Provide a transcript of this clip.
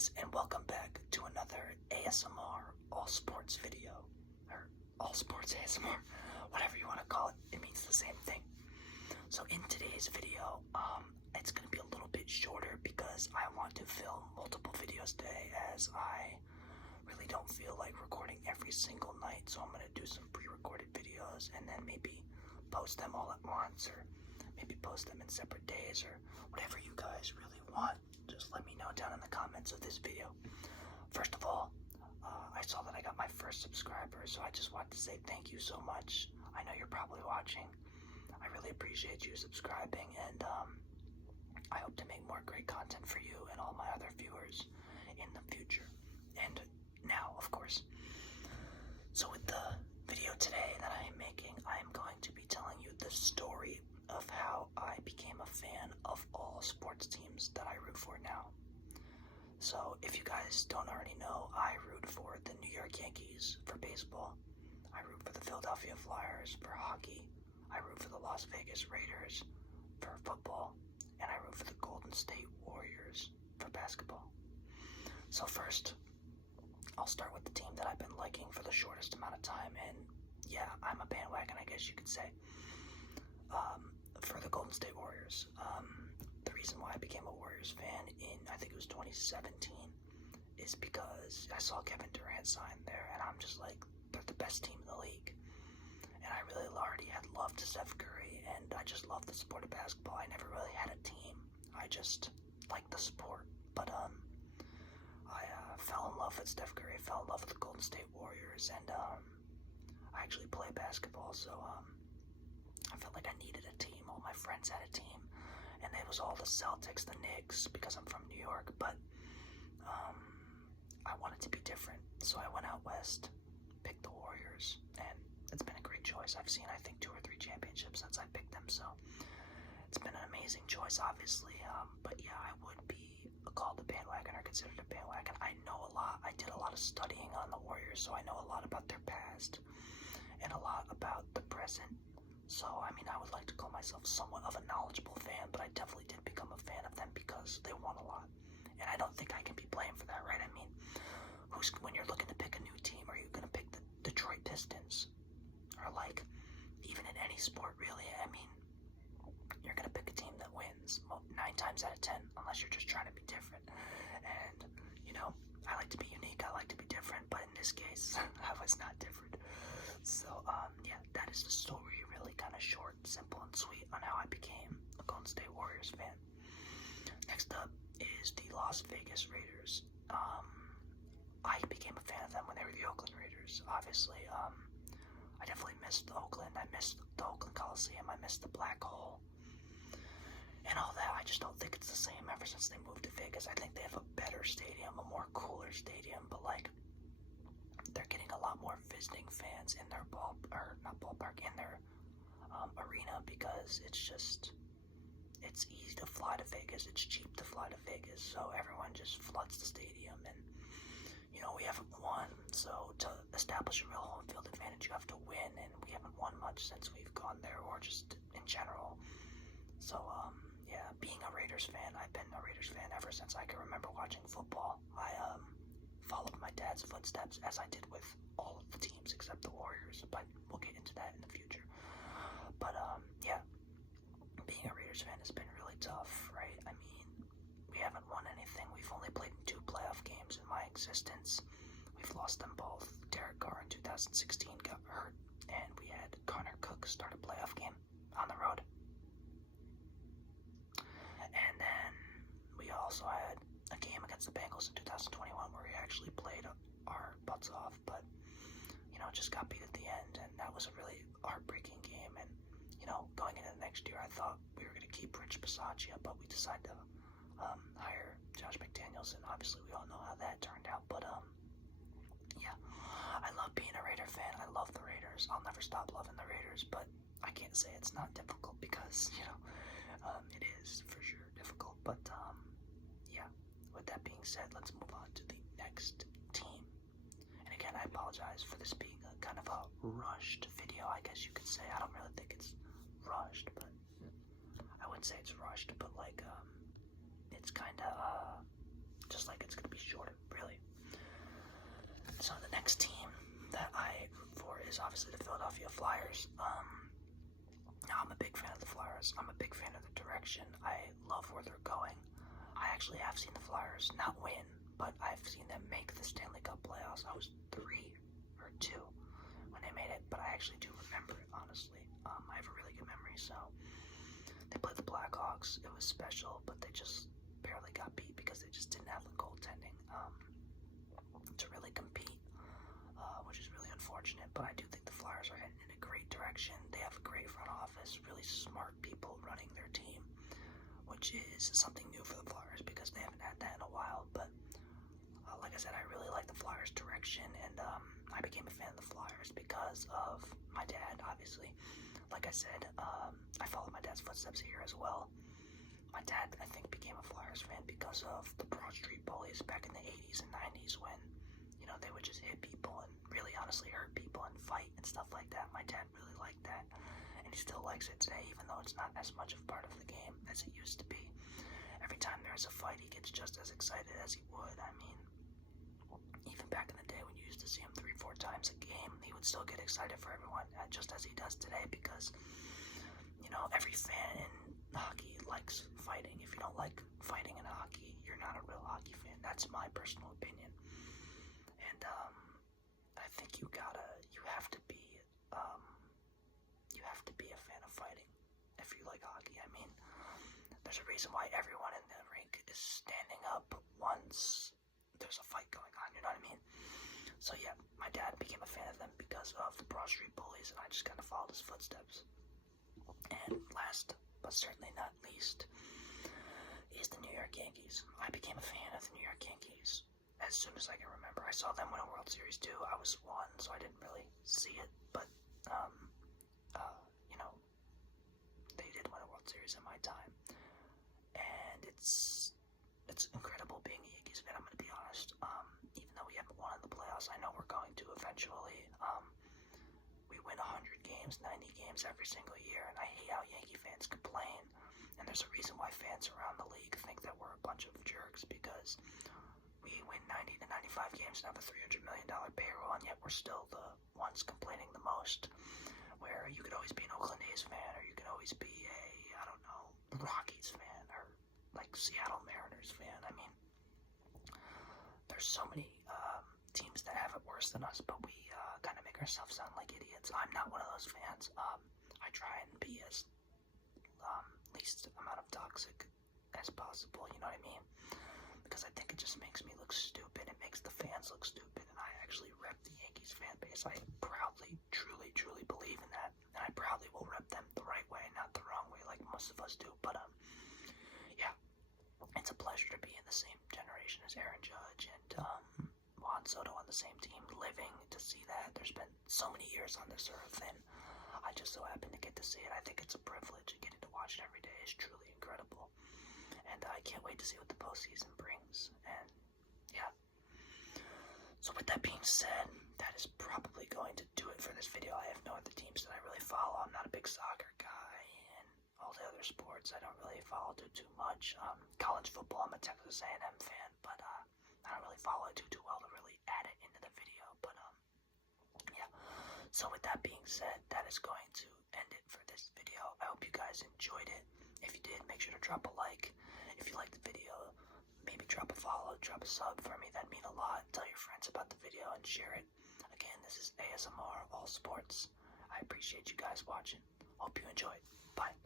guys, and welcome back to another ASMR all sports video, or all sports ASMR, whatever you want to call it. It means the same thing. So in today's video, it's going to be a little bit shorter because I want to film multiple videos today, as I really don't feel like recording every single night. So I'm going to do some pre-recorded videos and then maybe post them all at once, or maybe post them in separate days, or whatever you guys really want. Just let me know down in the comments of this video. First of all, I saw that I got my first subscriber, so I just want to say thank you so much. I know you're probably watching. I really appreciate you subscribing, and I hope to make more great content for you and all my other viewers in the future. And now, of course. So with the video today that I am making, I am going to be telling you the story of how I became a fan of all sports teams that I root for now. So if you guys don't already know, I root for the New York Yankees for baseball. I root for the Philadelphia Flyers for hockey. I root for the Las Vegas Raiders for football. And I root for the Golden State Warriors for basketball. So first, I'll start with the team that I've been liking for the shortest amount of time, and yeah, I'm a bandwagon, I guess you could say. For the Golden State Warriors. The reason why I became a Warriors fan in, I think it was 2017, is because I saw Kevin Durant sign there, and I'm just like, they're the best team in the league. And I really already had loved Steph Curry, and I just love the sport of basketball. I never really had a team. I just liked the sport. But I fell in love with Steph Curry, fell in love with the Golden State Warriors, and I actually play basketball, so I felt like I needed a team. All my friends had a team, and it was all the Celtics, the Knicks, because I'm from New York, but I wanted to be different, so I went out west, picked the Warriors, and it's been a great choice. I've seen, I think, 2 or 3 championships since I picked them, so it's been an amazing choice, obviously, but yeah, I would be called a bandwagon, or considered a bandwagon. I know a lot. I did a lot of studying on the Warriors, so I know a lot about their past, and a lot about the present. So, I mean, I would like to call myself somewhat of a knowledgeable fan, but I definitely did become a fan of them because they won a lot. And I don't think I can be blamed for that, right? I mean, when you're looking to pick a new team, are you going to pick the Detroit Pistons? Or, like, even in any sport, really, I mean, you're going to pick a team that wins 9 times out of 10, unless you're just trying to be different. And, you know, I like to be unique, I like to be different, but in this case, I was not different. So, yeah, that is the story, really kind of short, simple, and sweet on how I became a Golden State Warriors fan. Next up is the Las Vegas Raiders. I became a fan of them when they were the Oakland Raiders. Obviously, I definitely missed Oakland. I missed the Oakland Coliseum. I missed the Black Hole. And all that. I just don't think it's the same ever since they moved to Vegas. I think they have a better stadium, a more cooler stadium, but like, they're getting a lot more visiting fans in their in their arena, because it's easy to fly to Vegas, it's cheap to fly to Vegas, so everyone just floods the stadium, and, you know, we haven't won, so to establish a real home field advantage, you have to win, and we haven't won much since we've gone there, or just in general. So, yeah, being a Raiders fan, I've been a Raiders fan ever since I can remember watching football. I, followed my dad's footsteps, as I did with all of the teams except the Warriors, but we'll get into that in the future. But, yeah, being a Raiders fan has been really tough, right? I mean, we haven't won anything. We've only played in 2 playoff games in my existence. We've lost them both. Derek Carr in 2016 got hurt, and we had Connor Cook start a playoff game on the road. And then we also had a game against the Bengals in 2021 where we actually played our butts off, but, you know, just got beat at the end, and that was a really heartbreaking game. And, you know, going into the next year, I thought we were going to keep Rich Bisaccia, but we decided to hire Josh McDaniels, and obviously we all know how that turned out. But yeah, I love being a Raider fan. I love the Raiders. I'll never stop loving the Raiders, but I can't say it's not difficult, because, you know, it is for sure difficult. But yeah, with that being said, let's move on to the next team. And again, I apologize for this being a kind of a rushed video, I guess you could say. I don't really think it's rushed, but I wouldn't say it's rushed, but like, it's kind of just like it's gonna be short. direction. I love where they're going. I actually have seen the Flyers not win, but I've seen them make the Stanley Cup playoffs. I was 3 or 2 when they made it, but I actually do remember it, honestly. I have a really good memory, so they played the Blackhawks. It was special, but they just barely got beat because they just didn't have the goaltending to really compete, which is really unfortunate. But I do think the Flyers are heading in a great direction. They have a great front office, really smart people running their team, which is something new for the Flyers because they haven't had that in a while. But like I said, I really like the Flyers' direction, and I became a fan of the Flyers because of my dad, obviously. Like I said, I followed my dad's footsteps here as well. My dad, I think, became a Flyers fan because of the Broad Street Bullies back in the 80s and 90s when, they would just hit people and really honestly hurt people and fight and stuff like that. My dad really liked that, and he still likes it today, even though it's not as much of part of the game as it used to be. Every time there's a fight, he gets just as excited as he would. I mean, even back in the day when you used to see him 3-4 times a game, he would still get excited for everyone, just as he does today, because, every fan in hockey likes fighting. If you don't like fighting in hockey, you're not a real hockey fan. That's my personal opinion. And, I think you have to be a fan of fighting if you like hockey. I mean, there's a reason why everyone in the rink is standing up once there's a fight going on, you know what I mean? So yeah, my dad became a fan of them because of the Broad Street Bullies, and I just kind of followed his footsteps. And last, but certainly not least, is the New York Yankees. I became a fan of the New York Yankees as soon as I can remember. I saw them win a World Series too. I was 1, so I didn't really see it, but they did win a World Series in my time, and it's incredible being a Yankees fan. I'm going to be honest. Even though we haven't won in the playoffs, I know we're going to eventually. We win 100 games, 90 games every single year, and I hate how Yankee fans complain. And there's a reason why fans around the league think that we're a bunch of jerks, because we win 90 to 95 games and have a $300 million payroll, and yet we're still the ones complaining the most. Where you could always be an Oakland A's fan, or you could always be a, Rockies fan, or like Seattle Mariners fan. I mean, there's so many teams that have it worse than us, but we kind of make ourselves sound like idiots. I'm not one of those fans. I try and be as least amount of toxic as possible, you know what I mean? Because I think it just makes me look stupid. It makes the fans look stupid, and I actually rep the Yankees fan base. I proudly, truly, truly believe in that, and I proudly will rep them the right way, not the wrong way like most of us do. But yeah, it's a pleasure to be in the same generation as Aaron Judge and Juan Soto on the same team, living to see that. There's been so many years on this earth, and I just so happen to get to see it. I think it's a privilege, and getting to watch it every day is truly incredible. And I can't wait to see what the postseason brings. And yeah. So with that being said, that is probably going to do it for this video. I have no other teams that I really follow. I'm not a big soccer guy, and all the other sports I don't really follow too much. College football, I'm a Texas A&M fan, but I don't really follow it too well to really add it into the video. But yeah. So with that being said, that is going to end it for this video. I hope you guys enjoyed it. If you did, make sure to drop a like. If you liked the video, maybe drop a follow, drop a sub for me. That'd mean a lot. Tell your friends about the video and share it. Again, this is ASMR All Sports. I appreciate you guys watching. Hope you enjoyed. Bye.